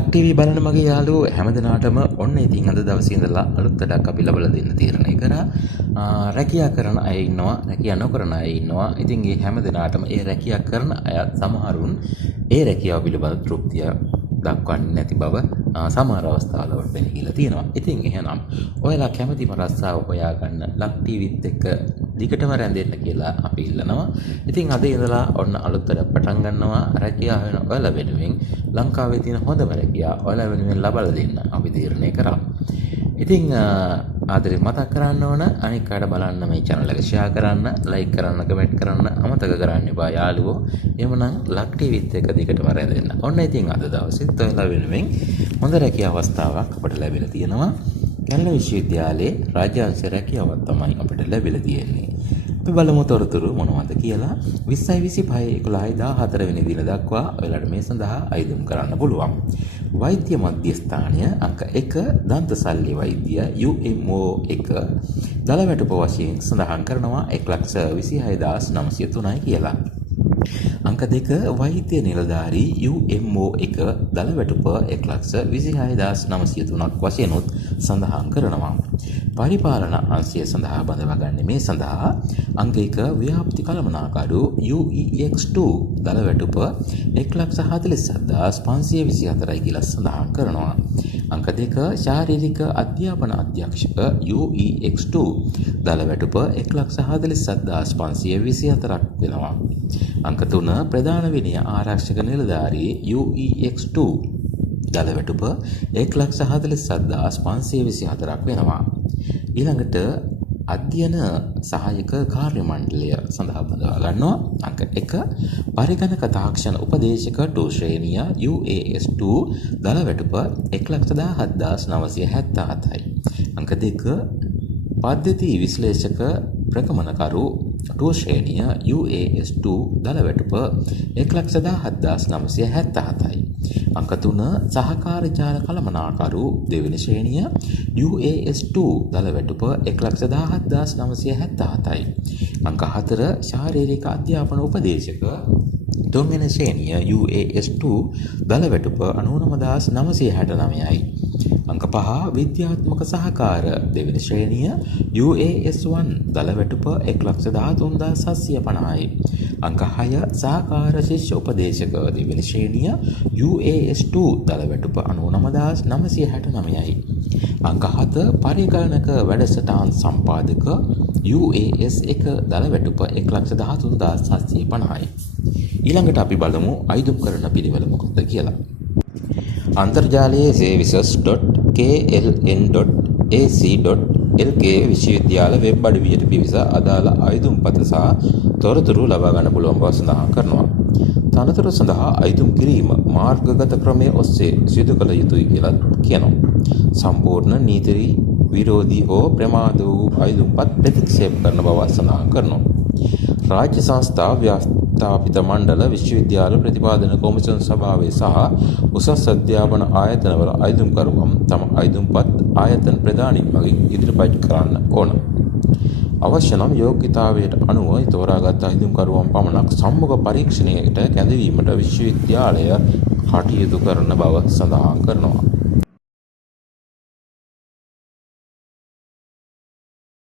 ලක් TV බලන මගේ යාළුවෝ හැමදෙනාටම ඔන්න ඉතින් අද දවසේ ඉඳලා අලුත් වැඩක් අපි ලබලා දෙන්න තීරණය කරා. රැකියා කරන අය ඉන්නවා, රැකියා නොකරන අය ඉන්නවා. ඉතින් මේ හැමදෙනාටම ඒ රැකියා කරන අය සමහරුන් ඒ රැකියාව පිළිබඳ තෘප්තිය දක්වන්නේ නැති බව සමහර අවස්ථාවල පෙනීලා තියෙනවා. ඉතින් එහෙනම් ඔයාලා කැමතිම රස්සාව හොයාගන්න ලක් ටීවීත් එක්ක දිගටම රැඳෙන්න කියලා අපි ඉල්ලනවා. ඉතින් අද ඉඳලා ඔන්න අලුත් වැඩක් පටන් ගන්නවා. රැකියාව වෙන ඔයාලා වෙනුවෙන් ලංකාවේ තියෙන හොඳම රැකියාව ඔයාලා වෙනුවෙන් ලබා දෙන්න අපි තීරණය කරා. ඉතින් ආදරේ මතක් කරන්න ඕන අනික් අයට බලන්න මේ channel එක share කරන්න, like කරන්න, comment කරන්න අමතක කරන්න එපා යාළුවෝ. එhmenan ලක් ටීවීත් එක්ක දිගටම රැඳෙන්න. ඔන්න ඉතින් අද දවසෙත් ඔයාලා වෙනුවෙන් හොඳ රැකියාව අවස්ථාවක් අපිට ලැබිලා තියෙනවා. කැලණි විශ්වවිද්‍යාලයේ රාජ්‍යාංශ රැකියාවක් තමයි අපිට ලැබිලා තියෙන්නේ. අපි බලමු තොරතුරු මොනවද කියලා. 20/25/11/14 වෙනි දින දක්වා ඔයාලට මේ සඳහා අයදුම් කරන්න පුළුවන්. වෛද්‍ය මධ්‍යස්ථානය අංක 1 දන්ත ශල්‍ය වෛද්‍ය UMO 1 දලවැටුප වශයෙන් සඳහන් කරනවා 1,26,903යි කියලා. අංක 2 වෛද්‍ය නිලධාරී UMO 1 දලවැටුප 1,26,903ක් වශයෙන් සඳහන් කරනවා. පරිපාලන අංශය සඳහා බඳවාගන්නේ මේ සඳහා අංක 1 ව්‍යාප්ති කළමනාකරු UEX2 දලවැටුප 1,47,524යි කියලා සඳහන් කරනවා. අංක 2 ශාරීරික අධ්‍යාපන අධ්‍යක්ෂක UEX2 දලවැටුප 1,47,524ක් වෙනවා. අංක 3 ප්‍රධාන විනය ආරක්ෂක නිලධාරී UEX2 දලවැටුප 1,47,524ක් වෙනවා. ඊළඟට අධ්‍යයන සහායක කාර්ය මණ්ඩලය සඳහා බඳවා ගන්නවා. අංක 1 පරිගණක තාක්ෂණ උපදේශක 2 ශ්‍රේණිය UAS2 දලවැටුප 1,17,977යි. අංක 2 පද්ධති විශ්ලේෂක ප්‍රගමනකරු 2 ශ්‍රේණිය UAS2 දලවැටුප 1,17,977යි. අංක 3 සහකාර ජාල කළමනාකරු 2 වෙනි ශ්‍රේණිය UAS2 දලවැටුප 1,17,977යි. අංක 4 ශාරීරික අධ්‍යාපන උපදේශක 3 වෙනි ශ්‍රේණිය UAS2 දලවැටුප 99,969යි. අංක 5 විද්‍යාත්මක සහකාර 2 වෙනි ශ්‍රේණිය UAS1 දලවැටුප 1,13,750යි. අංක 6 සහකාර ශිෂ්‍ය උපදේශක 2 වෙනි ශ්‍රේණිය UAS2 දලවැටුප 99,969යි. අංක 7 පරිගණක වැඩසටහන් සම්පාදක UAS1 දලවැටුප 1,13,750යි. ඊළඟට අපි බලමු අයදුම් කරන පිළිවෙල මොකක්ද කියලා. අන්තර්ජාලයේ services.kln.ac.lk විශ්වවිද්‍යාල වෙබ් අඩවියට පිවිස අදාළ අයදුම්පත සහ තොරතුරු ලබා ගන්න පුළුවන් බව සඳහන් කරනවා. තනතුරු සඳහා අයදුම් කිරීම මාර්ගගත ක්‍රමයේ ඔස්සේ සිදු කළ යුතුයි කියලා කියනවා. සම්පූර්ණ නීති විරෝධී හෝ ප්‍රමාද වූ අයදුම්පත් ප්‍රතික්ෂේප කරන බව සඳහන් කරනවා. රාජ්‍ය සංස්ථා ව්‍යවස්ථාපිත මණ්ඩල විශ්වවිද්‍යාල ප්‍රතිපාදන කොමිෂන් සභාවේ සහ උසස් අධ්‍යාපන ආයතනවල අයදුම්කරුවන් තම අයදුම්පත් ආයතන ප්‍රධානීන් මගින් ඉදිරිපත් කරන්න ඕන. අවශ්‍ය නම් යෝග්‍යතාවයට අනුව තෝරාගත් අයදුම්කරුවන් පමණක් සම්මුඛ පරීක්ෂණයට කැඳවීමට විශ්වවිද්‍යාලය කටයුතු කරන බව සඳහන් කරනවා.